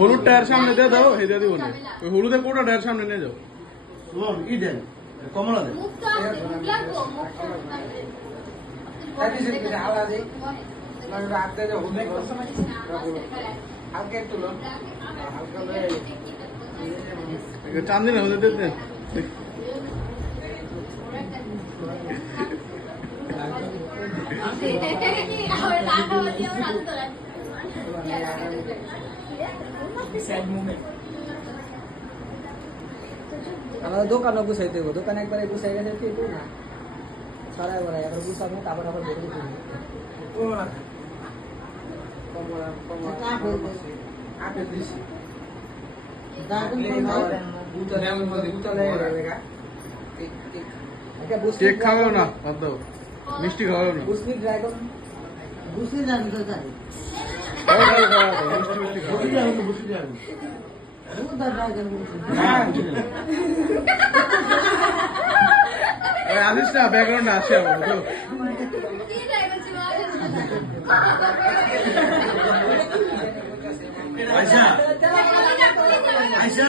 হলুদ টায়ার সামনে দিয়ে দাও হে দিয়ে দিব না ওই হলুদের কোটা টায়ার সামনে নিয়ে যাও ই দেন কমলা দেন চান্দি না ওদের দেন আমাদের দোকানও গুছাই দেবো দোকানে একবারে গুছাই গেছে ঠিক না সারা বেড়াই একবার গুছাবো তারপর আবার বের করে কেক খাওয়াও না বাদ দাও মিষ্টি খাওয়াও না বুঝলি ড্রাগন বুঝতে জানি তো জানি মিষ্টি মিষ্টি খাওয়াও বুঝতে জানি আসিস না ব্যাকগ্রাউন্ডে আসে আমার আচ্ছা